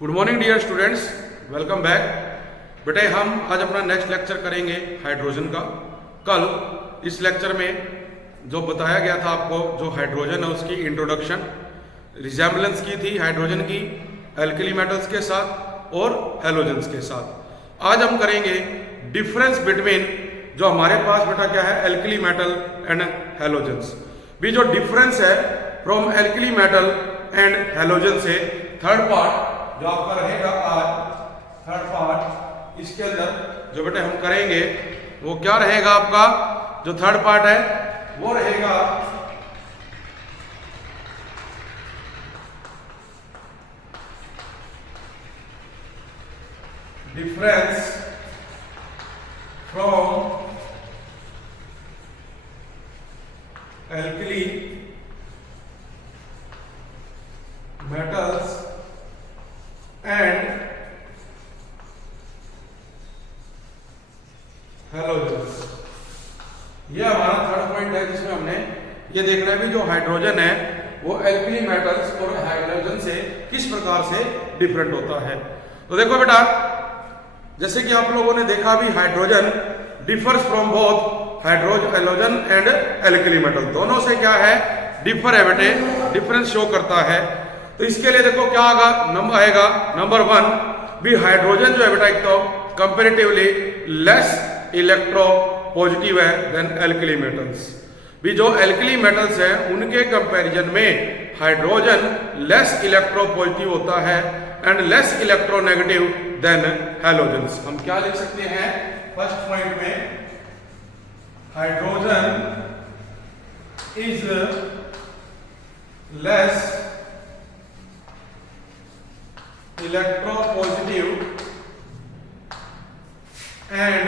Good morning dear students, welcome back. बेटे हम आज अपना नेक्स्ट लेक्चर करेंगे हाइड्रोजन का। कल इस लेक्चर में जो बताया गया था आपको, जो हाइड्रोजन है उसकी इंट्रोडक्शन, रिजेम्बलेंस की थी हाइड्रोजन की एल्कली मेटल्स के साथ और हैलोजेंस के साथ। आज हम करेंगे डिफरेंस बिटवीन, जो हमारे पास बेटा क्या है, एल्कली मेटल एंड हैलोजेंस। भी जो डिफरेंस है from alkali metal and halogen से, थर्ड पार्ट जो आपका रहेगा आज, थर्ड पार्ट इसके अंदर जो बेटे हम करेंगे वो क्या रहेगा आपका, जो थर्ड पार्ट है वो रहेगा difference from alkali metals and halogens. ये हमारा थर्ड पॉइंट है जिसमें हमने ये देखना है भी जो हाइड्रोजन है वो एल्कली मेटल्स और हाइड्रोजन से किस प्रकार से डिफरेंट होता है। तो देखो बेटा, जैसे कि आप लोगों ने देखा भी, hydrogen differs from both halogen and alkali metal, दोनों से क्या है, डिफर है बेटे, डिफरेंस शो करता है। तो इसके लिए देखो क्या आएगा नंबर वन भी, हाइड्रोजन जो है बेटा एक तो कंपेरेटिवली लेस इलेक्ट्रो पॉजिटिव है देन एल्कली मेटल्स। भी जो एल्कली मेटल्स हैं उनके कंपैरिजन में हाइड्रोजन लेस इलेक्ट्रो पॉजिटिव होता है and less electronegative than halogens. हम क्या लिख सकते हैं फर्स्ट पॉइंट में, hydrogen is less electropositive and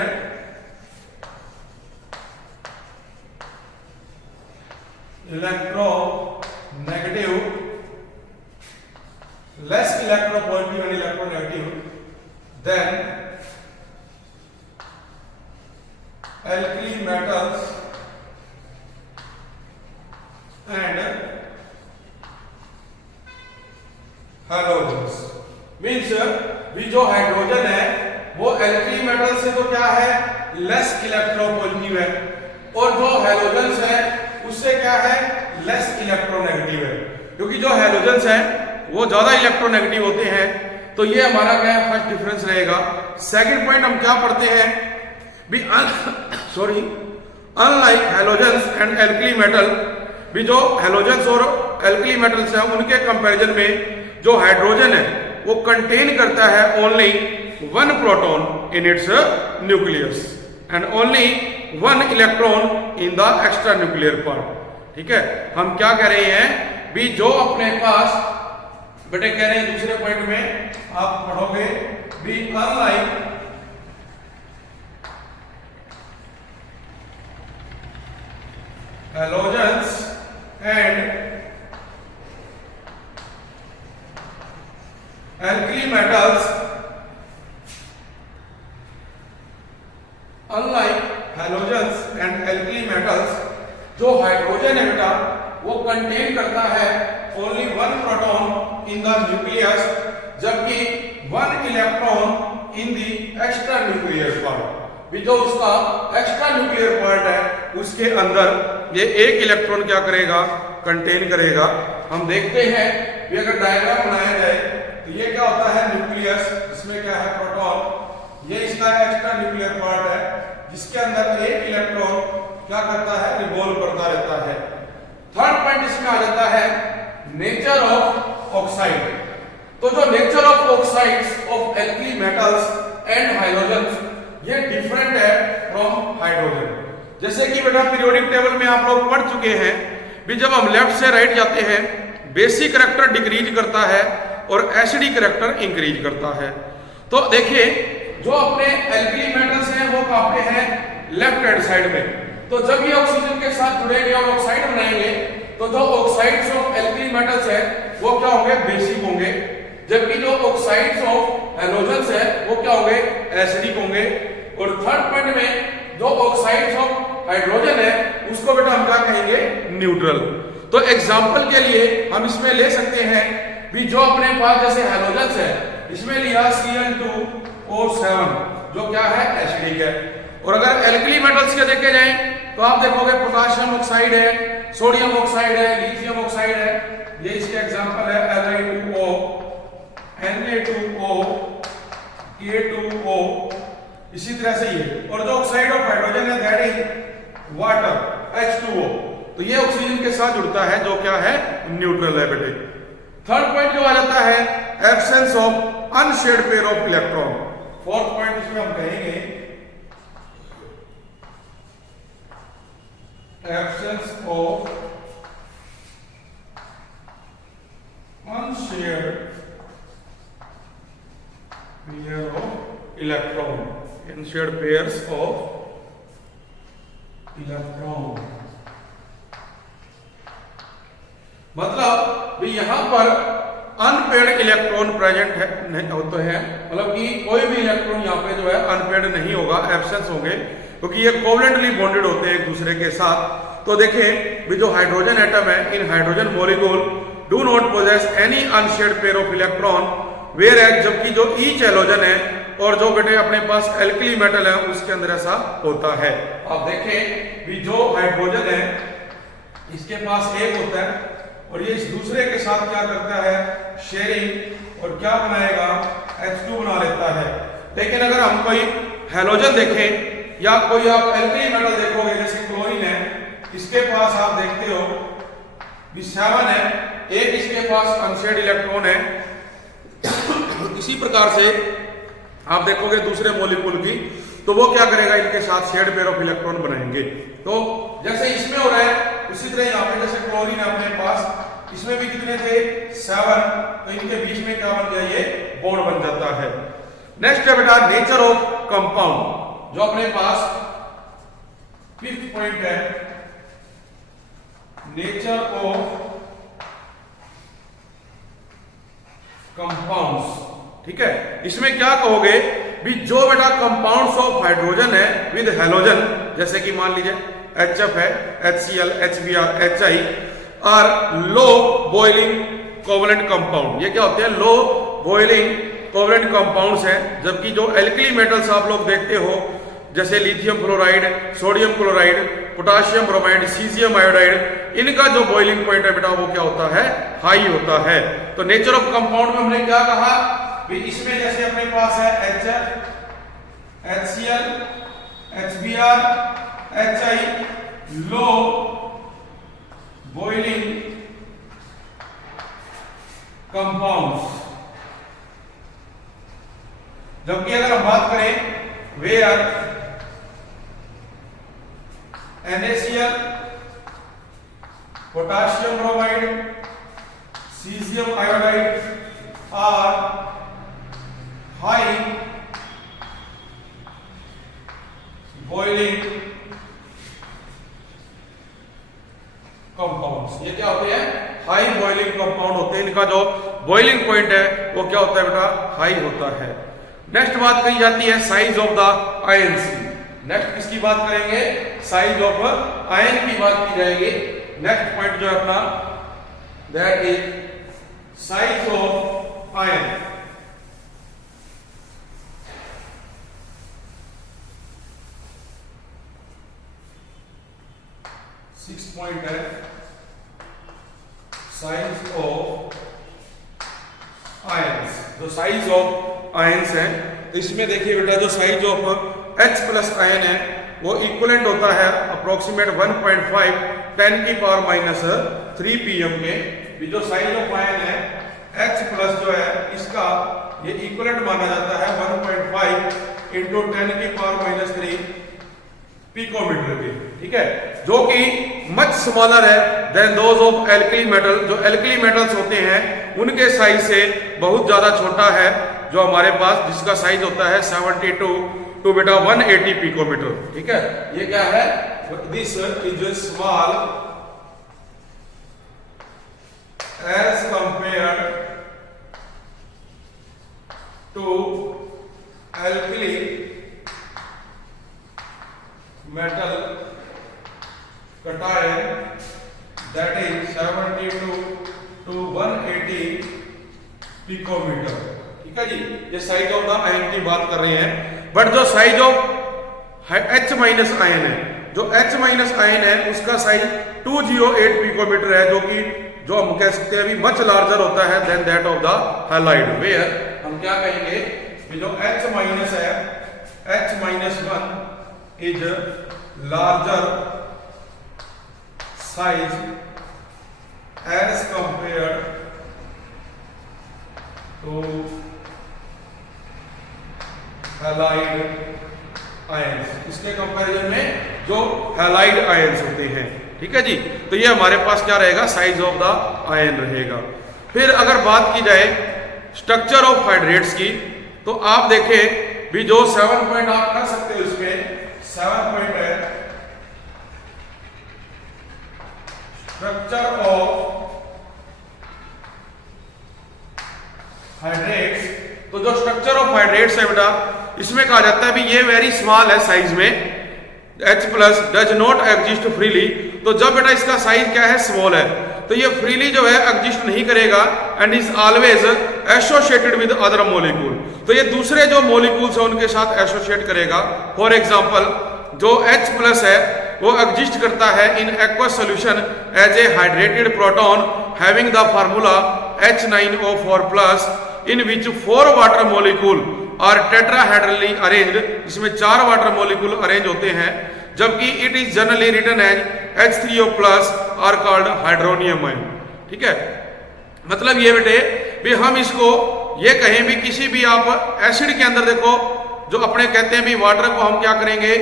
electronegative, less electropositive and electronegative than alkali metals and halogens। Means भी जो हाइड्रोजन है वो एल्कली मेटल से तो क्या है, लेस इलेक्ट्रोपॉजिटिव है, और जो हैलोजेंस है उससे क्या है, लेस इलेक्ट्रोनेगेटिव है। क्योंकि जो हैलोजेंस है वो ज्यादा इलेक्ट्रोनेगेटिव होते हैं। तो ये हमारा क्या है, फर्स्ट डिफरेंस रहेगा। सेकंड पॉइंट हम क्या पढ़ते हैं भी, unlike halogens and alkali metal, भी जो हैलोजेंस और एल्कली मेटल्स हैं उनके कंपैरिजन में जो हाइड्रोजन है वो कंटेन करता है only one proton in its nucleus and only one electron in the extra nuclear part. ठीक है, हम क्या कह रहे हैं भी, जो अपने पास बेटे कह रहे हैं दूसरे पॉइंट में आप पढ़ोगे भी, unlike halogens and alkali metals, unlike halogens and alkali metals, जो हाइड्रोजन है बेटा वो कंटेन करता है only one proton in the nucleus, जबकि one electron in the extra nuclear part. भी जो उसका एक्स्ट्रा न्यूक्लियर पार्ट है उसके अंदर ये एक इलेक्ट्रॉन क्या करेगा, कंटेन करेगा। हम देखते हैं भी अगर डायग्राम बनाया जाए तो ये क्या होता है, न्यूक्लियस, इसमें क्या है, प्रोटॉन, ये इसका एक्स्ट्रा न्यूक्लियर पार्ट है जिसके अंदर एक इलेक्ट्रॉन क्या करता है, रिवॉल्व करता रहता है। थर्ड पॉइंट इसमें आ जाता है नेचर ऑफ ऑक्साइड। तो जो nature of oxides of alkali metals and halogens ये डिफरेंट है फ्रॉम हाइड्रोजन। जैसे कि बेटा पीरियोडिक टेबल में आप लोग पढ़ चुके हैं भी, जब हम लेफ्ट से राइट जाते हैं बेसिक करैक्टर डिक्रीज करता है और एसिडिक करैक्टर इंक्रीज करता है। तो देखिए जो अपने एल्कली मेटल्स हैं वो कहां पे हैं, लेफ्ट हैंड साइड में। तो जब ये ऑक्सीजन के साथ जुड़ेंगे और ऑक्साइड बनाएंगे तो जो ऑक्साइड्स ऑफ एल्कली मेटल्स है वो क्या होंगे, बेसिक होंगे, जबकि जो ऑक्साइड्स ऑफ हैलोजेंस है वो क्या होंगे, एसिडिक होंगे। और थर्ड पॉइंट में जो ऑक्साइड्स ऑफ हाइड्रोजन है उसको बेटा हम क्या कहेंगे, न्यूट्रल। तो एग्जांपल के लिए हम इसमें ले सकते हैं भी जो अपने पास जैसे हैलोजेंस है इसमें लिया Cl2O7 जो क्या है एसिडिक है। और अगर एल्कली मेटल्स के देखे जाएं तो आप देखोगे पोटाशियम ऑक्साइड है, सोडियम ऑक्साइड है, लिथियम ऑक्साइड है, ये इसके एग्जांपल है Li2O, Na2O, K2O, इसी तरह से ये। और जो ऑक्साइड ऑफ हाइड्रोजन है दैट इज वाटर H2O, तो ये ऑक्सीजन के साथ जुड़ता है जो क्या है न्यूट्रल है बेटे। थर्ड पॉइंट जो आ जाता है absence of unshared pair of electron. Fourth point इसमें हम कहेंगे absence of unshared pair of electron, unshared pairs of electron. मतलब भी यहां पर अनपेयर्ड इलेक्ट्रॉन प्रेजेंट है नहीं होते हैं, मतलब कि कोई भी इलेक्ट्रॉन यहाँ पे जो है अनपेयर्ड नहीं होगा, एब्सेंस होंगे, क्योंकि ये कोवलेंटली बॉन्डेड होते हैं एक दूसरे के साथ। तो देखें भी जो हाइड्रोजन एटम है in hydrogen molecule do not possess any unshared pair of electron, whereas जबकि जो ईच हैलोजन है और जो बेटे अपने पास एल्कली मेटल है उसके अंदर ऐसा होता है। आप देखें भी जो हाइड्रोजन है इसके पास एक होता है और ये इस दूसरे के साथ क्या करता है शेयरिंग, और क्या बनाएगा H2 बना लेता है। लेकिन अगर हम कोई हैलोजन देखें या कोई आप एल्कली मेटल देखोगे जैसे क्लोरीन है, इसके पास आप देखते हो भी 7 है, एक इसके पास अनशेयर्ड इलेक्ट्रॉन है। इसी प्रकार से आप देखोगे दूसरे मॉलिक्यूल की, तो वो क्या करेगा इनके साथ शेयर्ड पेयर ऑफ इलेक्ट्रॉन बनाएंगे। तो जैसे इसमें हो रहा है उसी तरह यहाँ पे जैसे क्लोरीन है अपने पास, इसमें भी कितने थे 7, तो इनके बीच में क्या बन गया ये बॉन्ड बन जाता है। नेक्स्ट है बेटा नेचर ऑफ कंपाउंड, जो अपने पास 5th पॉइंट है नेचर ऑफ कंपाउंड्स। ठीक है, इसमें क्या कहोगे भी जो बेटा कंपाउंड्स ऑफ हाइड्रोजन है विद हैलोजन, जैसे कि मान लीजिए HF है, HCl, HBr, HI are low boiling covalent compound. ये क्या होते हैं लो बॉइलिंग कोवलेंट कंपाउंड्स हैं। जबकि जो एल्कली मेटल्स आप लोग देखते हो जैसे lithium fluoride, sodium chloride, potassium bromide, caesium iodide, इनका जो बॉइलिंग पॉइंट है बेटा वो क्या होता है हाई होता है। तो नेचर ऑफ कंपाउंड में हमने क्या कहा भी इसमें जैसे अपने पास है HF, HCl, HBr, HI low boiling compounds. जबकि अगर हम बात करें where NaCl, potassium bromide, caesium iodide are high boiling compounds. ये क्या होते हैं हाई बॉइलिंग कंपाउंड होते हैं, इनका जो बॉइलिंग पॉइंट है वो क्या होता है बेटा हाई होता है। नेक्स्ट बात कही जाती है size of the ions. Next किसकी बात करेंगे साइज ऑफ आयन की बात की जाएगी। नेक्स्ट पॉइंट जो है अपना that is size of ion. Six point है साइज ऑफ आयंस। जो साइज ऑफ आयंस है तो इसमें देखिए बेटा जो size of H plus ion है वो इक्वलेंट होता है अप्रोक्सीमेट 1.5 10⁻³ pm के। जो साइज ऑफ आयन है H प्लस जो है इसका ये इक्वलेंट माना जाता है 1.5 × 10⁻³ पिकोमीटर के। ठीक है, जो कि मच स्मॉलर है than those of alkali metal. जो एल्कली मेटल्स होते हैं उनके साइज से बहुत ज्यादा छोटा है जो हमारे पास, जिसका साइज होता है 72 टू बेटा 180 पिकोमीटर। ठीक है, ये क्या है this is small as compared to alkali metal cation that is 72 to 180 picometer। ठीक ठीक है जी, ये साइज ऑफ द आयन की बात कर रहे हैं। बट जो size of H minus ion है, जो H माइनस आयन है उसका साइज 208 पिकोमीटर है, जो हम कह सकते हैं अभी मच लार्जर होता है than that of the halide, where हम क्या कहेंगे कि जो H माइनस है, H minus 1 is larger size as compare to halide ions, इसके कंपैरिजन में जो हैलाइड आयंस होते हैं। ठीक है जी, तो ये हमारे पास क्या रहेगा, साइज ऑफ द आयन रहेगा। फिर अगर बात की जाए स्ट्रक्चर ऑफ हाइड्रेट्स की, तो आप देखें भी जो 7 पॉइंट आप कर सकते हो, इसमें 7 पॉइंट है स्ट्रक्चर ऑफ हाइड्रेट्स। तो जो स्ट्रक्चर ऑफ हाइड्रेट्स है बेटा, इसमें कहा जाता है भी ये वेरी स्मॉल है साइज में, H plus does not exist freely. तो जब बेटा इसका साइज क्या है, स्मॉल है, तो ये फ्रीली जो है एग्जिस्ट नहीं करेगा and is always associated with other molecule. तो ये दूसरे जो मॉलिक्यूल्स है उनके साथ एसोसिएट करेगा। फॉर एग्जांपल जो H प्लस है वो एग्जिस्ट करता है in aqueous solution as a hydrated proton having the formula H9O4 plus in which 4 water molecule और टेट्राहेड्रली अरेंज्ड, इसमें 4 वाटर मॉलिक्यूल अरेंज होते हैं, जबकि it is generally written as H3O plus और कॉल्ड हाइड्रोनियम आयन। ठीक है, मतलब ये बेटे भी हम इसको ये कहें भी किसी भी आप एसिड के अंदर देखो, जो अपने कहते हैं भी वाटर को हम क्या करेंगे,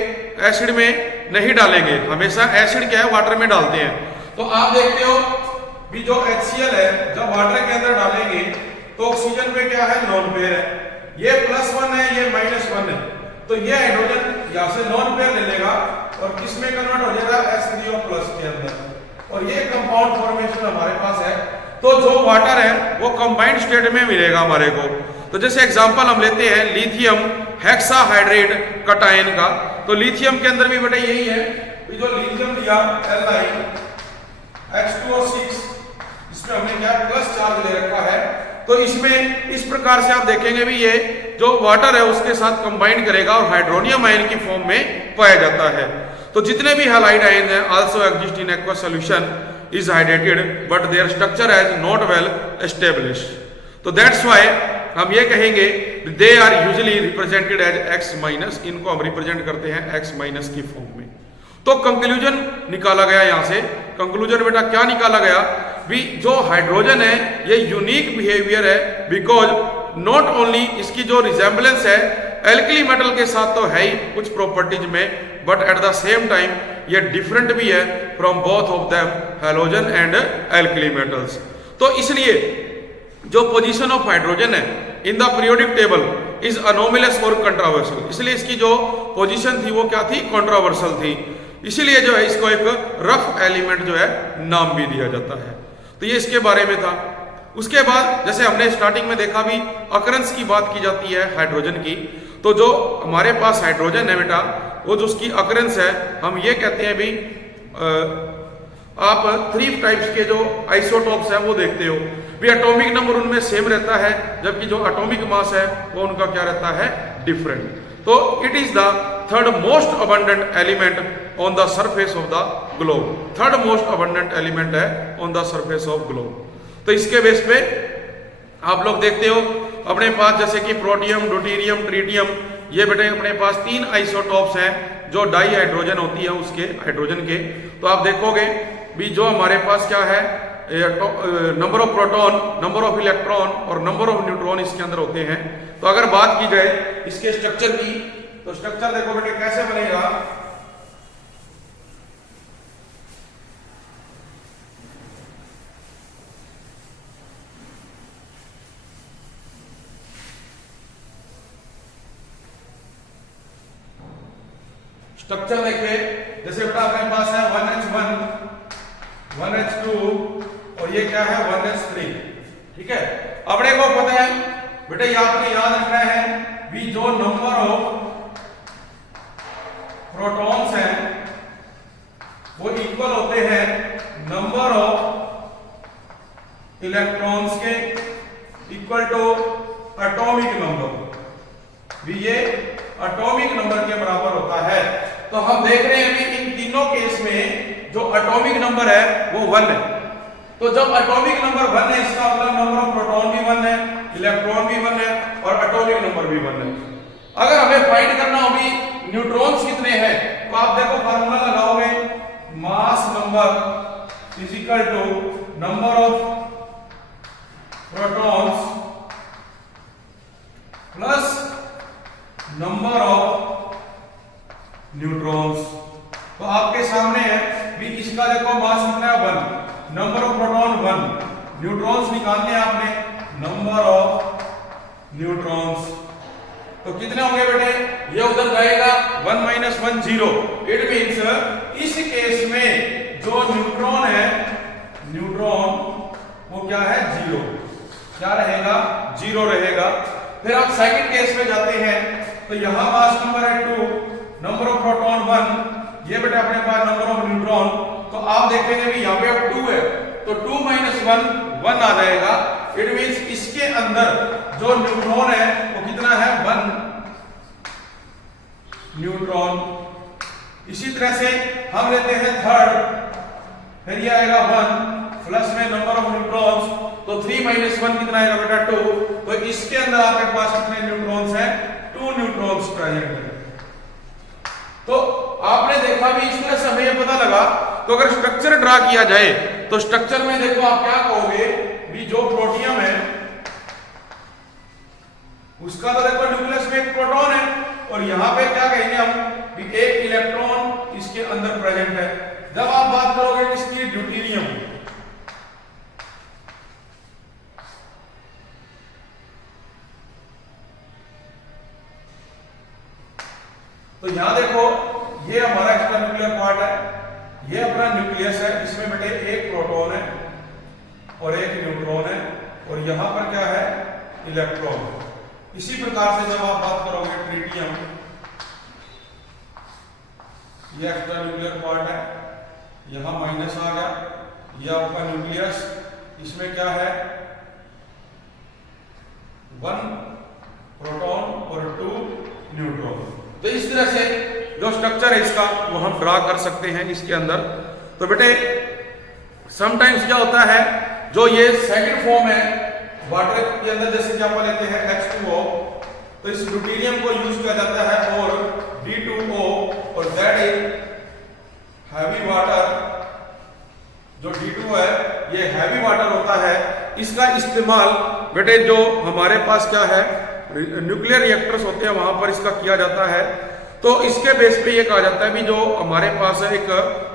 एसिड में नहीं डालेंगे, हमेशा एसिड क्या है वाटर में डालते हैं। तो आप देखते हो भी जो HCl है जब वाटर के अंदर डालेंगे तो ऑक्सीजन पे क्या है, लोन पेयर है, ये +1 है, ये -1 है, तो ये हाइड्रोजन यहां से लोन पेयर ले लेगा और किसमें कन्वर्ट हो जाएगा, H3O प्लस के अंदर, और ये कंपाउंड फॉर्मेशन हमारे पास है। तो जो वाटर है वो कंबाइंड स्टेट में मिलेगा हमारे को। तो जैसे एग्जांपल हम लेते हैं लिथियम हेक्साहाइड्रेट कटायन का, तो लिथियम के अंदर भी बेटा यही है, जो लिथियम लिया Li इसमें हमने क्या प्लस चार्ज ले रखा है, तो इसमें इस प्रकार से आप देखेंगे भी ये जो वाटर है उसके साथ कंबाइन करेगा और हाइड्रोनियम आयन की फॉर्म में पाया जाता है। तो जितने भी हैलाइड आयन हैं also exist in aqueous solution is hydrated but their structure as not well established. तो दैट्स व्हाई हम ये कहेंगे they are usually represented as X minus, इनको हम रिप्रेजेंट करते हैं X माइनस की फॉर्म में। तो कंक्लूजन निकाला गया, यहां से कंक्लूजन बेटा क्या निकाला गया भी जो हाइड्रोजन है ये यूनिक बिहेवियर है, बिकॉज नॉट ओनली इसकी जो रिजेंबलेंस है एल्कली मेटल के साथ तो है ही कुछ प्रॉपर्टीज में, but at the same time ये डिफरेंट भी है from both of them halogen and alkali metals. तो इसलिए जो पोजीशन ऑफ हाइड्रोजन है in the periodic table is anomalous और कंट्रोवर्शियल, इसलिए इसकी जो पोजीशन थी वो क्या थी, कंट्रोवर्शियल थी, इसीलिए जो है इसको एक रफ एलिमेंट जो है नाम भी दिया जाता है। तो ये इसके बारे में था। उसके बाद जैसे हमने स्टार्टिंग में देखा भी अकरेंस की बात की जाती है हाइड्रोजन की, तो जो हमारे पास हाइड्रोजन है बेटा वो जो उसकी अकरेंस है हम ये कहते हैं भी आप 3 टाइप्स के जो आइसोटोप्स हैं वो देखते हो भी, एटॉमिक नंबर उनमें सेम रहता है जबकि जो एटॉमिक मास है वो उनका क्या रहता है, डिफरेंट। तो it is the third most abundant element on the surface of the globe, third most abundant element है on the surface of globe. तो इसके बेस पे आप लोग देखते हो अपने पास जैसे कि प्रोटियम, ड्यूटेरियम, ट्रिटियम, ये बेटे अपने पास 3 आइसोटोप्स हैं जो डाई हाइड्रोजन होती है उसके हाइड्रोजन के। तो आप देखोगे भी जो हमारे पास क्या है, number of proton, number of electron और नंबर ऑफ न्यूट्रॉन इसके अंदर होते हैं। तो अगर बात की जाए इसके स्ट्रक्चर की, तो स्ट्रक्चर देखो बेटे कैसे बनेगा, स्ट्रक्चर देखिए जैसे बेटा अपने पास है 1H1, 1H2 और ये क्या है 1H3। ठीक है, अपने को पता है बेटे आपने याद रखना है भी जो नंबर ऑफ प्रोटॉन्स हैं वो इक्वल होते हैं नंबर ऑफ इलेक्ट्रॉन्स के, इक्वल टू एटॉमिक नंबर, भी ये एटॉमिक नंबर के बराबर होता है। तो हम देख रहे हैं अभी इन तीनों केस में जो एटॉमिक नंबर है वो 1 है। तो जब एटॉमिक नंबर 1 है इसका मतलब नंबर ऑफ प्रोटॉन भी 1 है, इलेक्ट्रॉन भी 1 है और एटॉमिक नंबर भी 1 है। अगर हमें फाइंड करना हो भी न्यूट्रॉन्स कितने हैं, तो आप देखो फार्मूला लगाओगे, mass number is equal to number of protons plus number of neutrons. तो आपके सामने है भी इसका देखो मास कितना है 1, नंबर ऑफ प्रोटॉन 1, न्यूट्रॉन्स निकालने आपने, नंबर ऑफ न्यूट्रॉन्स। तो कितने होंगे बेटे, ये उधर जाएगा 1 - 1 0। इट मींस इस केस में जो न्यूट्रॉन है, न्यूट्रॉन वो क्या है 0, क्या रहेगा 0 रहेगा। फिर आप सेकंड केस में जाते हैं तो यहां मास नंबर है 2, नंबर ऑफ प्रोटॉन 1, ये बेटा अपने पास नंबर ऑफ न्यूट्रॉन। तो आप देखेंगे भी यहां पे अब 2 है तो 2 - 1 1 आ जाएगा। इट मींस इसके अंदर जो न्यूट्रॉन है वो कितना है 1 न्यूट्रॉन। इसी तरह से हम लेते हैं थर्ड, फिर ये आएगा 1 प्लस में नंबर ऑफ न्यूट्रॉन्स, तो 3 - 1 कितना आएगा बेटा 2। तो इसके अंदर आपके पास कितने न्यूट्रॉन्स हैं, 2 न्यूट्रॉन्स प्रेजेंट है। तो आपने देखा भी इस तरह से हमें यह पता लगा। तो अगर स्ट्रक्चर ड्रा किया जाए तो स्ट्रक्चर में देखो आप क्या कहोगे भी जो प्रोटियम है उसका तो देखो न्यूक्लियस में एक प्रोटॉन है और यहां पे क्या कहेंगे हम भी एक इलेक्ट्रॉन इसके अंदर प्रेजेंट है। जब आप बात करोगे किसकी, ड्यूटेरियम, तो यहां देखो ये हमारा एक्स्ट्रा न्यूक्लियर पार्ट है, ये अपना न्यूक्लियस है, इसमें बेटे एक प्रोटॉन है और एक न्यूट्रॉन है और यहां पर क्या है इलेक्ट्रॉन। इसी प्रकार से जब आप बात करोगे ट्रिटियम, ये एक्स्ट्रा न्यूक्लियर पार्ट है, यहां माइनस आ गया, ये आपका न्यूक्लियस, इसमें क्या है 1 प्रोटॉन और 2 न्यूट्रॉन। तो इस तरह से जो स्ट्रक्चर है इसका वो हम ड्रा कर सकते हैं इसके अंदर। तो बेटे समटाइम्स क्या होता है, जो ये सेकंड फॉर्म है वाटर के अंदर, जैसे कि आप लेते हैं H2O, तो इस ड्यूटेरियम को यूज किया जाता है और D2O, और दैट इज हैवी वाटर। जो D2 है ये हैवी वाटर होता है। इसका इस्तेमाल बेटे जो हमारे पास क्या है न्यूक्लियर रिएक्टर्स होते हैं वहां पर इसका किया जाता है। तो इसके बेस पे ये कहा जाता है भी जो हमारे पास एक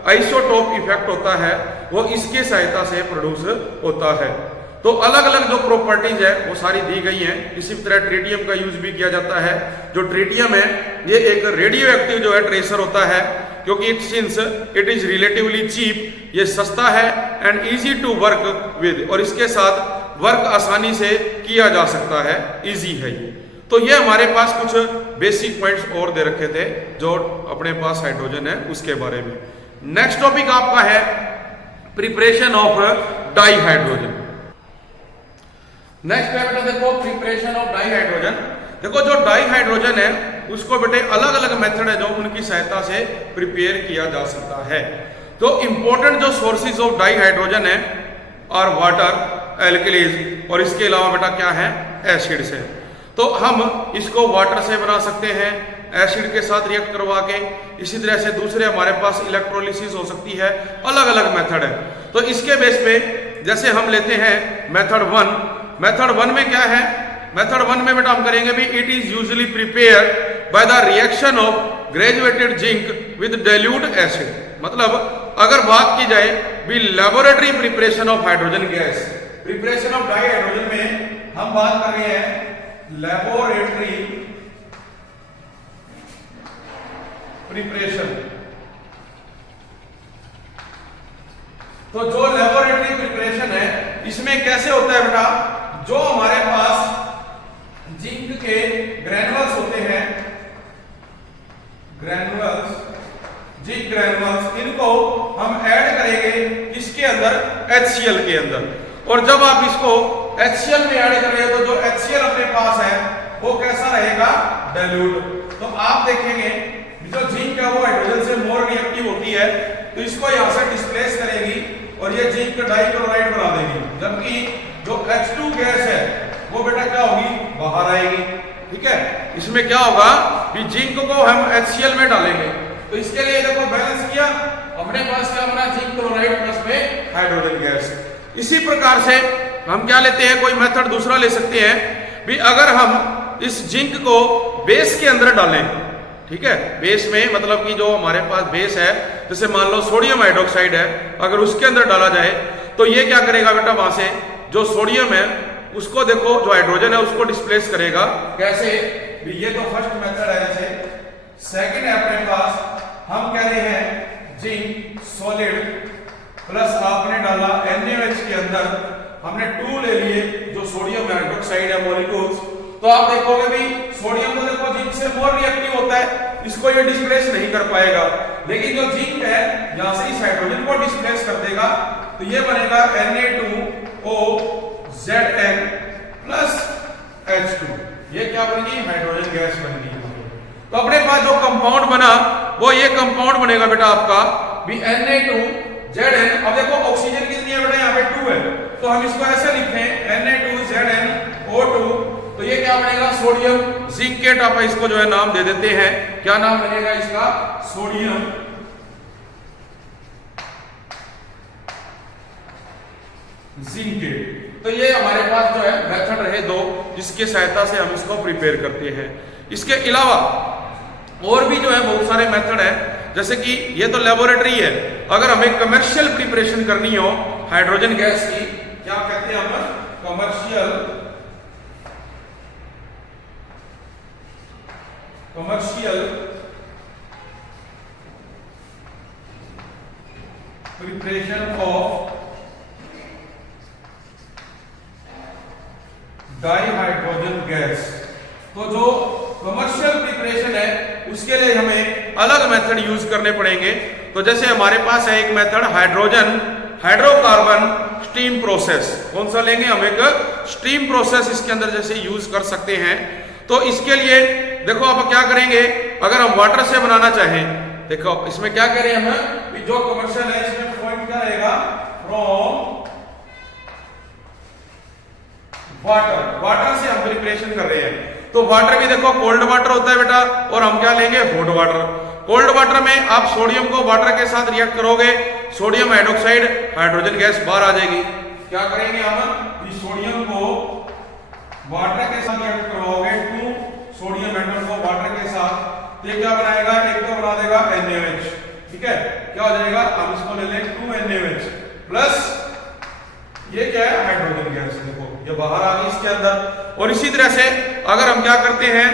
आइसोटोप इफेक्ट होता है वो इसके सहायता से प्रोड्यूस होता है। तो अलग अलग जो प्रॉपर्टीज है वो सारी दी गई हैं। इसी तरह ट्रिटियम का यूज भी किया जाता है। जो ट्रिटियम है ये एक रेडियो एक्टिव जो है ट्रेसर होता है, क्योंकि since it is relatively cheap, ये सस्ता है and easy to work with, और इसके साथ वर्क आसानी से किया जा सकता है, इजी है ये। तो ये हमारे पास कुछ बेसिक पॉइंट्स और दे रखे थे जो अपने पास हाइड्रोजन है उसके बारे में। नेक्स्ट टॉपिक आपका है preparation of di hydrogen. Next है बेटा देखो प्रिपरेशन ऑफ डाई हाइड्रोजन। देखो जो डाई हाइड्रोजन है उसको बेटे अलग अलग मेथड है जो उनकी सहायता से प्रिपेयर किया जा सकता है। तो इंपॉर्टेंट जो सोर्सेज ऑफ डाई हाइड्रोजन है और वाटर, एल्कलीज, और इसके अलावा बेटा क्या है एसिड्स है। तो हम इसको वाटर से बना सकते हैं एसिड के साथ रिएक्ट करवा के। इसी तरह से दूसरे हमारे पास इलेक्ट्रोलिसिस हो सकती है, अलग अलग मेथड है। तो इसके बेस पे जैसे हम लेते हैं मेथड 1। मेथड 1 में क्या है, मेथड 1 में बेटा हम करेंगे भी it is usually prepare by the reaction of graduated zinc with dilute acid. मतलब अगर बात की जाए भी laboratory preparation of hydrogen gas, preparation of di hydrogen में हम बात कर रहे हैं लेबोरेटरी प्रिपरेशन। तो जो लेबोरेटरी प्रिपरेशन है इसमें कैसे होता है बेटा, जो हमारे पास जिंक के ग्रैनुअल्स होते हैं, ग्रैनुअल्स, जिंक ग्रैनुअल्स, इनको हम ऐड करेंगे किसके अंदर, HCl के अंदर। और जब आप इसको HCl में ऐड करेंगे तो जो HCl अपने पास है वो कैसा रहेगा, डाइल्यूट। तो आप देखेंगे जो जिंक है वो हाइड्रोजन से मोर रिएक्टिव होती है, तो इसको यहां से डिस्प्लेस करेगी और ये जिंक डाइक्लोराइड बना देगी, जबकि जो H2 गैस है वो बेटा क्या होगी, बाहर आएगी। ठीक है, इसमें क्या होगा कि जिंक को हम HCl में डालेंगे, तो इसके लिए देखो बैलेंस किया, अपने पास क्या बना, जिंक क्लोराइड प्लस में हाइड्रोजन गैस। इसी प्रकार से हम क्या लेते हैं, कोई मेथड दूसरा ले सकते हैं भी, अगर हम इस जिंक को बेस के अंदर डालें, ठीक है, बेस में मतलब कि जो हमारे पास बेस है, जैसे मान लो सोडियम हाइड्रोक्साइड है, अगर उसके अंदर डाला जाए तो ये क्या करेगा बेटा, वहां से जो सोडियम है उसको देखो, जो हाइड्रोजन है उसको डिस्प्लेस करेगा। कैसे भी, ये तो फर्स्ट मेथड है। जैसे सेकंड है अपने पास, हम कह रहे हैं जिंक सॉलिड प्लस आपने डाला NaOH के अंदर, हमने 2 ले लिए जो सोडियम हाइड्रोक्साइड है मॉलिक्यूल्स, तो आप देखोगे भी सोडियम को देखो जिंक से मोर रिएक्टिव होता है, इसको ये डिस्प्लेस नहीं कर पाएगा, लेकिन जो जिंक है यहां से इस हाइड्रोजन को डिस्प्लेस कर देगा, तो ये बनेगा Na2OZN प्लस H2, ये क्या बनेगी, हाइड्रोजन गैस बनेगी। तो अपने पास जो कंपाउंड बना वो ये कंपाउंड बनेगा बेटा आपका भी Na2ZN। अब देखो ऑक्सीजन कितनी है बेटा, यहाँ पे 2 है, तो हम इसको ऐसे लिखें Na2ZnO2, तो ये क्या बनेगा, सोडियम जिंकेट, आप इसको जो है नाम दे देते हैं, क्या नाम बनेगा इसका, सोडियम जिंकेट। तो ये हमारे पास जो है मेथड रहे 2, जिसके सहायता से हम इसको प्रिपेयर करते हैं। इसके अलावा और भी जो है बहुत सारे मेथड है, जैसे कि ये तो लेबोरेटरी है, अगर हमें कमर्शियल प्रिपरेशन करनी हो हाइड्रोजन गैस की, क्या कहते हैं हम, commercial preparation of dihydrogen gas. तो जो कमर्शियल प्रिपरेशन है उसके लिए हमें अलग मेथड यूज करने पड़ेंगे। तो जैसे हमारे पास है एक मेथड हाइड्रोकार्बन स्टीम प्रोसेस, कौन सा लेंगे हम, एक स्टीम प्रोसेस इसके अंदर जैसे यूज कर सकते हैं। तो इसके लिए देखो आप क्या करेंगे, अगर हम वाटर से बनाना चाहें, देखो इसमें क्या कह रहे हैं हम, जो कमर्शियल है इसमें पॉइंट क्या रहेगा, फ्रॉम वाटर से हम प्रिपरेशन कर रहे हैं। तो वाटर भी देखो कोल्ड वाटर होता है बेटा, और हम क्या लेंगे, हॉट वाटर। कोल्ड वाटर में आप सोडियम को वाटर के साथ रिएक्ट करोगे, सोडियम हाइड्रोक्साइड हाइड्रोजन गैस बाहर आ जाएगी। क्या करेंगे हम, इस सोडियम को वाटर के साथ रिएक्ट करवाओगे, 2 सोडियम एटम को वाटर के साथ, ये क्या बनाएगा, एक तो बना देगा NaOH। ठीक है, क्या हो जाएगा, हम इसको ले लें 2 NaOH प्लस ये क्या है, हाइड्रोजन गैस, देखो ये बाहर आ गई इसके अंदर। और इसी तरह से अगर हम क्या करते हैं,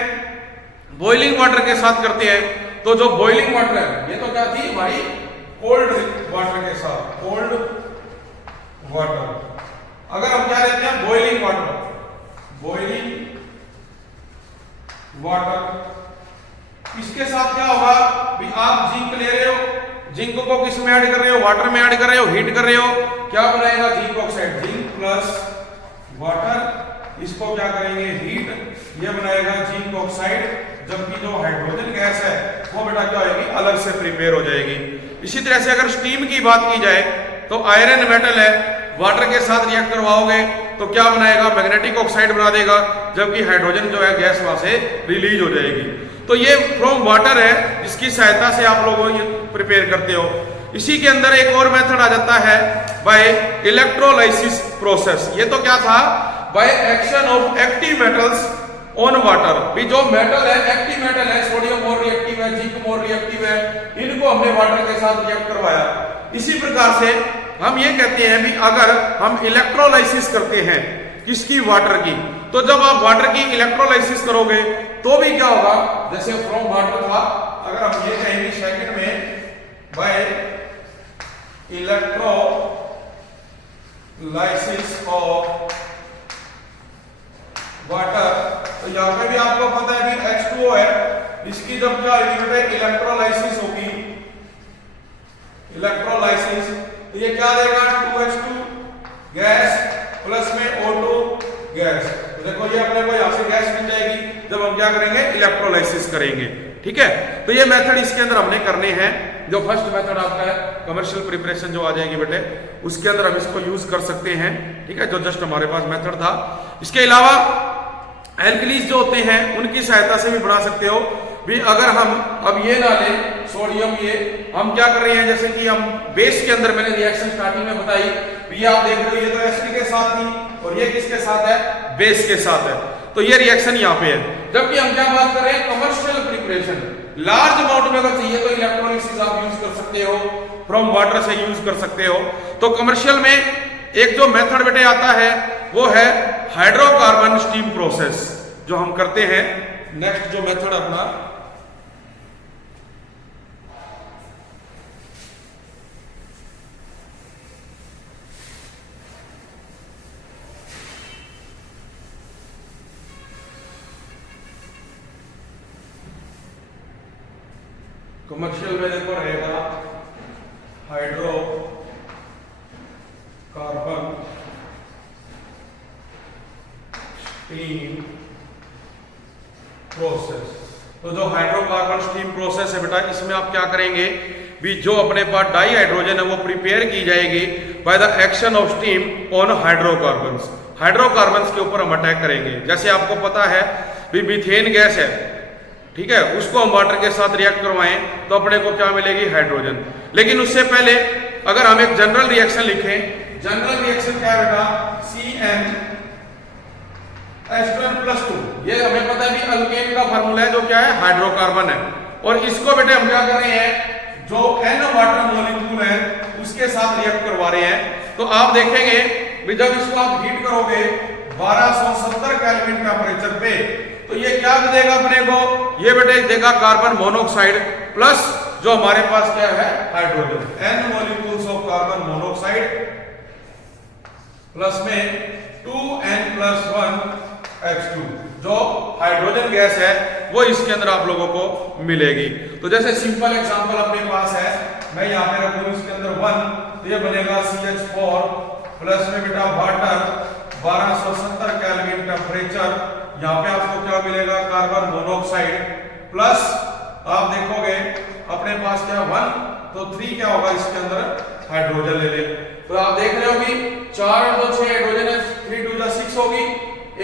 बॉइलिंग वाटर के साथ करते हैं, तो जो बॉइलिंग वाटर है, ये तो क्या थी हमारी कोल्ड वाटर के साथ, कोल्ड वाटर। अगर हम क्या लेते हैं, बॉइलिंग वाटर, इसके साथ क्या होगा भी, आप जिंक ले रहे हो, जिंक को किस में ऐड कर रहे हो, वाटर में ऐड कर रहे हो, हीट कर रहे हो, क्या बनाएगा, zinc oxide, zinc plus water, इसको क्या करेंगे, हीट, ये बनाएगा जिंक ऑक्साइड, जबकि जो हाइड्रोजन गैस है वो बेटा क्या होगी, अलग से प्रिपेयर हो जाएगी। इसी तरह से अगर स्टीम की बात की जाए, तो आयरन मेटल है, वाटर के साथ रिएक्ट करवाओगे तो क्या बनाएगा, मैग्नेटिक ऑक्साइड बना देगा, जबकि हाइड्रोजन जो है गैस वहां से रिलीज हो जाएगी। तो ये फ्रॉम वाटर है, जिसकी सहायता से आप लोग ये प्रिपेयर करते हो। इसी के अंदर एक और मेथड आ जाता है बाय इलेक्ट्रोलाइसिस प्रोसेस। ये तो क्या था, by action of active metals on water. भी जो मेटल है, एक्टिव मेटल है, सोडियम मोर रिएक्टिव है, जिंक मोर रिएक्टिव है, इनको हमने वाटर के साथ रिएक्ट करवाया। इसी प्रकार से हम ये कहते हैं भी अगर हम इलेक्ट्रोलाइसिस करते हैं किसकी, वाटर की, तो जब आप वाटर की इलेक्ट्रोलाइसिस करोगे तो भी क्या होगा, जैसे फ्रॉम वाटर था, अगर हम ये कहेंगे सेकंड में बाय इलेक्ट्रोलाइसिस ऑफ वाटर, तो यहां पे भी आपको पता है कि H2O है, इसकी जब क्या इलेक्ट्रोलाइसिस होगी, इलेक्ट्रोलाइसिस, तो ये क्या देगा, 2H2 गैस प्लस में O2 गैस, देखो ये अपने को यहाँ से गैस मिल जाएगी जब हम क्या करेंगे, इलेक्ट्रोलाइसिस करेंगे। ठीक है, तो ये मेथड इसके अंदर हमने करने हैं। जो फर्स्ट मेथड आपका है कमर्शियल प्रिपरेशन जो आ जाएगी बेटे, उसके अंदर हम इसको यूज कर सकते हैं। ठीक है, जो जस्ट हमारे पास मेथड था। इसके अलावा एल्कलीज जो होते हैं उनकी सहायता से भी बना सकते हो भी। अगर हम अब ये ना लें सोडियम, ये हम क्या कर रहे हैं, जैसे कि हम बेस के अंदर मैंने रिएक्शन स्टार्टिंग में बताई, ये आप देख रहे हो ये तो एसिड के साथ थी और ये किसके साथ है, बेस के साथ है। तो ये रिएक्शन यहाँ पे है। जबकि हम क्या बात कर रहे हैं, कमर्शियल प्रिपरेशन। लार्ज अमाउंट में अगर चाहिए तो इलेक्ट्रोलिसिस आप यूज कर सकते हो, फ्रॉम वाटर से यूज कर सकते हो। तो कमर्शियल में एक जो मेथड बेटे आता है वो है हाइड्रोकार्बन स्टीम प्रोसेस, जो हम करते हैं। नेक्स्ट जो मेथड अपना कमर्शियल में देखो रहेगा हाइड्रोकार्बन स्टीम प्रोसेस। तो जो हाइड्रोकार्बन स्टीम प्रोसेस है बेटा, इसमें आप क्या करेंगे भी, जो अपने पास डाई हाइड्रोजन है वो प्रिपेयर की जाएगी by the action of steam on hydrocarbons. Hydrocarbons के ऊपर हम अटैक करेंगे। जैसे आपको पता है भी मीथेन गैस है, ठीक है, उसको हम वाटर के साथ रिएक्ट करवाएं तो अपने को क्या मिलेगी, हाइड्रोजन। लेकिन उससे पहले अगर हम एक जनरल रिएक्शन लिखें, जनरल रिएक्शन क्या है बेटा, CnH2n+2। ये हमें पता है भी अल्केन का फार्मूला है जो क्या है, हाइड्रोकार्बन है। और इसको बेटे हम क्या कर रहे हैं, जो N वाटर मॉलिक्यूल है उसके साथ रिएक्ट करवा रहे हैं। तो आप देखेंगे भी जब इसको आप हीट करोगे 1270 केल्विन टेंपरेचर पे, तो ये क्या देगा अपने को, ये बेटे देगा कार्बन मोनोऑक्साइड प्लस जो हमारे पास क्या है, hydrogen. N molecules of carbon monoxide plus में 2N+1H2 जो हाइड्रोजन गैस है वो इसके अंदर आप लोगों को मिलेगी। तो जैसे सिंपल एग्जांपल अपने पास है, मैं यहां पे रखूं इसके अंदर 1, तो ये बनेगा CH4 प्लस में बेटा वाटर 1270 केल्विन टेंपरेचर। यहाँ पे आपको क्या मिलेगा, कार्बन मोनोऑक्साइड प्लस आप देखोगे अपने पास क्या 1, तो 3 क्या होगा इसके अंदर, हाइड्रोजन ले ले। तो आप देख रहे हो कि 4 और 2 6 हाइड्रोजन है, 3 2 6 होगी,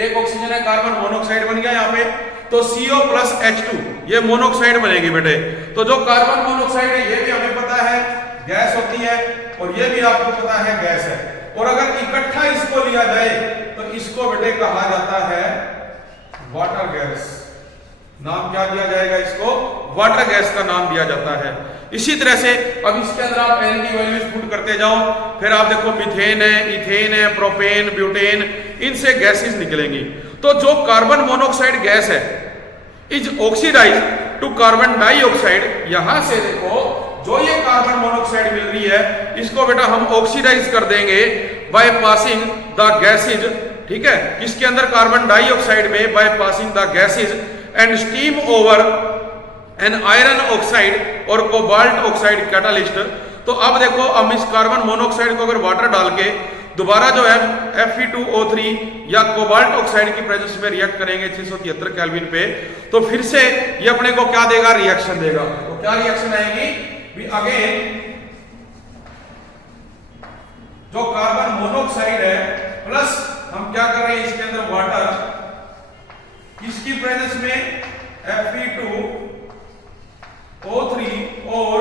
एक ऑक्सीजन है, कार्बन मोनोऑक्साइड बन गया यहाँ पे। तो CO प्लस H2 ये मोनोऑक्साइड बनेगी बेटे। तो जो कार्बन मोनोऑक्साइड है ये भी हमें पता है गैस होती है और ये भी आपको पता है गैस है। और अगर इकट्ठा इसको लिया जाए तो इसको बेटे कहा जाता है वाटर गैस। नाम क्या दिया जाएगा इसको, वाटर गैस का नाम दिया जाता है। इसी तरह से अब इसके अंदर आप N की वैल्यूज पुट करते जाओ, फिर आप देखो मीथेन है, इथेन है, प्रोपेन, ब्यूटेन, इनसे गैसेस निकलेंगी। तो जो कार्बन मोनोऑक्साइड गैस है is oxidise to carbon dioxide. यहां से देखो जो ये कार्बन मोनोऑक्साइड मिल रही है इसको बेटा हम ऑक्सीडाइज कर देंगे बाय पासिंग द गैसेज। ठीक है, किसके अंदर, कार्बन डाइऑक्साइड में, by passing the gases and steam over an iron oxide और कोबाल्ट ऑक्साइड कैटालिस्ट। तो अब देखो हम इस कार्बन मोनोऑक्साइड को अगर वाटर डाल के दोबारा जो है Fe2O3 या कोबाल्ट ऑक्साइड की प्रेजेंस में रिएक्ट करेंगे 673 केल्विन पे, तो फिर से ये अपने को क्या देगा, रिएक्शन देगा। तो क्या रिएक्शन आएगी, अगेन जो कार्बन मोनोऑक्साइड है प्लस हम क्या कर रहे हैं इसके अंदर वाटर, इसकी प्रेजेंस में Fe2O3 और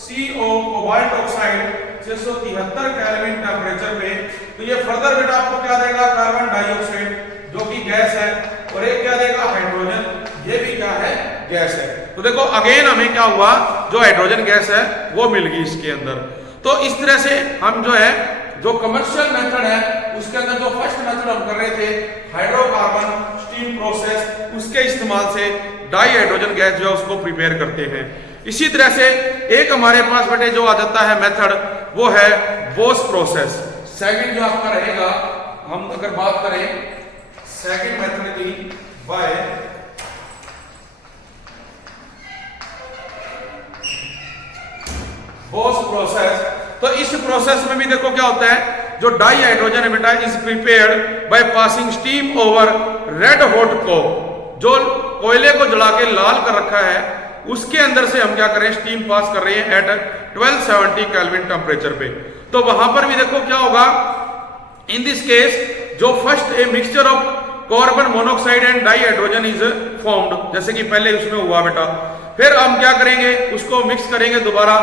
CO cobalt oxide 673 kelvin temperature पे। तो ये फर्दर बेटा आपको क्या देगा, कार्बन डाइऑक्साइड जो कि गैस है, और एक क्या देगा, हाइड्रोजन, ये भी क्या है, गैस है। तो देखो अगेन हमें क्या हुआ, जो हाइड्रोजन गैस है वो मिल गई इसके अंदर। तो इस तरह से हम जो है जो कमर्शियल मेथड है उसके अंदर जो फर्स्ट मेथड हम कर रहे थे हाइड्रोकार्बन स्टीम प्रोसेस, उसके इस्तेमाल से डाई हाइड्रोजन गैस जो है उसको प्रिपेयर करते हैं। इसी तरह से एक हमारे पास बेटे जो आ जाता है मेथड वो है बोस प्रोसेस। सेकंड जो आपका रहेगा, हम अगर बात करें सेकंड मेथड की बाय बोस प्रोसेस, तो इस प्रोसेस में भी देखो क्या होता है जो डाई हाइड्रोजन है बेटा is prepared by passing steam over red hot Coke. जो कोयले को जला के लाल कर रखा है उसके अंदर से हम क्या कर रहे हैं, स्टीम पास कर रहे हैं एट 1270 केल्विन टेम्परेचर पे। तो वहां पर भी देखो क्या होगा, इन दिस केस जो first a mixture of carbon monoxide and di hydrogen is formed, जैसे कि पहले उसमें हुआ बेटा। फिर हम क्या करेंगे, उसको मिक्स करेंगे दोबारा,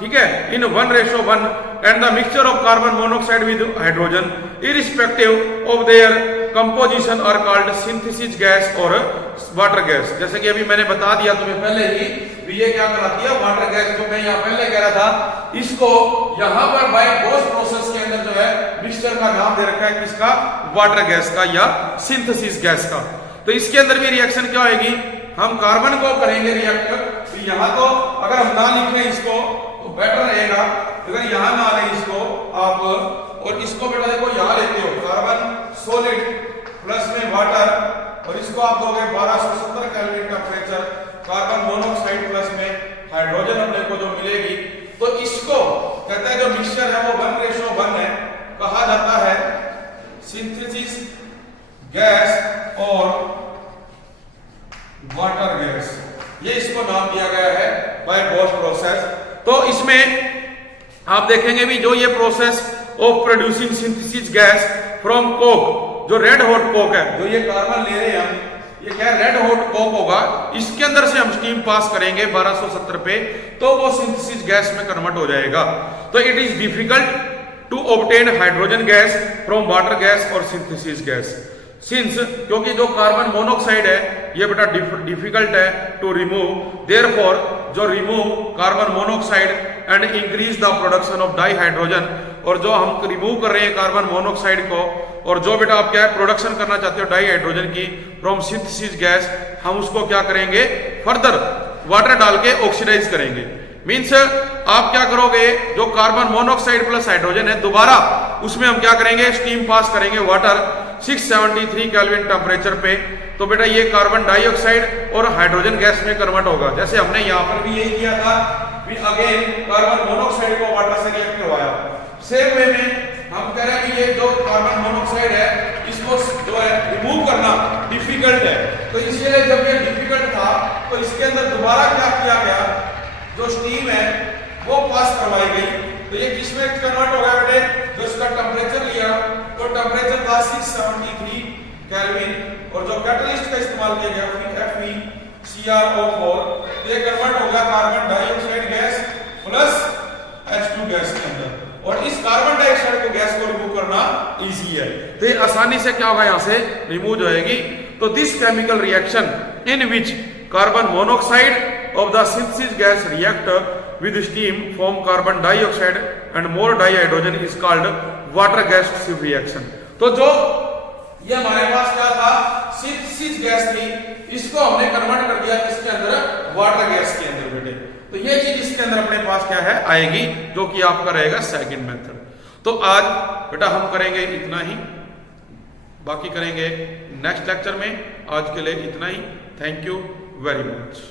ठीक है, in 1:1 and the mixture of carbon monoxide with hydrogen irrespective of their composition are called synthesis gas और वाटर गैस। जैसे कि अभी मैंने बता दिया तुम्हें पहले ही, ये क्या कहलाती है, वाटर गैस। जो मैं यहाँ पहले कह रहा था, इसको यहाँ पर बाय बोस प्रोसेस के अंदर जो है मिक्सचर का नाम दे रखा है किसका, वाटर गैस का या सिंथेसिस गैस का। तो इसके अंदर भी रिएक्शन क्या होगी, हम कार्बन को करेंगे रिएक्ट। तो यहाँ तो अगर हम ना लिखें इसको तो बेटर रहेगा, अगर यहाँ ना लें इसको आप, और इसको बेटा देखो यहाँ लेते हो कार्बन सॉलिड प्लस में वाटर, और इसको आप दोगे 1270 kelvin temperature, carbon monoxide plus में हाइड्रोजन अपने को जो मिलेगी। तो इसको कहते हैं जो मिक्सचर है वो 1:1 है, कहा जाता है सिंथेसिस गैस और वाटर गैस, ये इसको नाम दिया गया है बाय बोस प्रोसेस। तो इसमें आप देखेंगे भी जो ये process of producing synthesis gas from Coke, जो रेड हॉट कोक है, जो ये कार्बन ले रहे हैं हम, ये क्या रेड हॉट कोक होगा, इसके अंदर से हम स्टीम पास करेंगे 1270 पे, तो वो सिंथेसिस गैस में कन्वर्ट हो जाएगा। तो it is difficult to obtain hydrogen gas from water gas और सिंथेसिस गैस सिंस, क्योंकि जो कार्बन मोनोऑक्साइड है ये बेटा डिफिकल्ट है टू रिमूव, देयरफॉर जो remove carbon monoxide and increase the production of dihydrogen, और जो हम रिमूव कर रहे हैं कार्बन मोनोऑक्साइड को, और जो बेटा आप क्या है प्रोडक्शन करना चाहते हो डाई हाइड्रोजन की फ्रॉम सिंथेसिस गैस, हम उसको क्या करेंगे फर्दर वाटर डाल के ऑक्सीडाइज करेंगे। मीन्स आप क्या करोगे, जो कार्बन मोनोऑक्साइड प्लस हाइड्रोजन है दोबारा उसमें हम क्या करेंगे, स्टीम पास करेंगे वाटर 673 केल्विन टेम्परेचर पे। तो बेटा ये कार्बन डाइऑक्साइड और हाइड्रोजन गैस में कन्वर्ट होगा। जैसे हमने यहाँ पर भी यही किया था, अगेन कार्बन मोनोऑक्साइड को वाटर से रिएक्ट करवाया। सेम वे में हम कह रहे हैं कि ये जो कार्बन मोनोऑक्साइड है इसको जो है रिमूव करना डिफिकल्ट है, तो इसलिए जब ये डिफिकल्ट था तो इसके अंदर दोबारा क्या किया गया, जो स्टीम है वो पास करवाई गई। तो ये किसमें कन्वर्ट हो गया बेटे, जो इसका टेम्परेचर लिया तो टेम्परेचर था 673 केल्विन, और जो कैटलिस्ट का इस्तेमाल किया गया FeCrO4, ये कन्वर्ट हो गया carbon dioxide gas plus H2 gas के अंदर, और इस कार्बन डाइऑक्साइड को गैस को रिमूव करना इजी है, तो ये आसानी से क्या होगा यहाँ से रिमूव हो जाएगी। तो this chemical reaction in which carbon monoxide of the synthesis gas react with steam form carbon dioxide and more dihydrogen is called water gas reaction। तो जो ये हमारे पास क्या था, सिंथेसिस गैस थी, इसको हमने कन्वर्ट कर दिया किसके अंदर, वाटर गैस के अंदर बेटे। तो ये चीज इसके अंदर अपने पास क्या है आएगी, जो कि आपका रहेगा सेकंड मेथड। तो आज बेटा हम करेंगे इतना ही, बाकी करेंगे नेक्स्ट लेक्चर में। आज के लिए इतना ही, थैंक यू वेरी मच।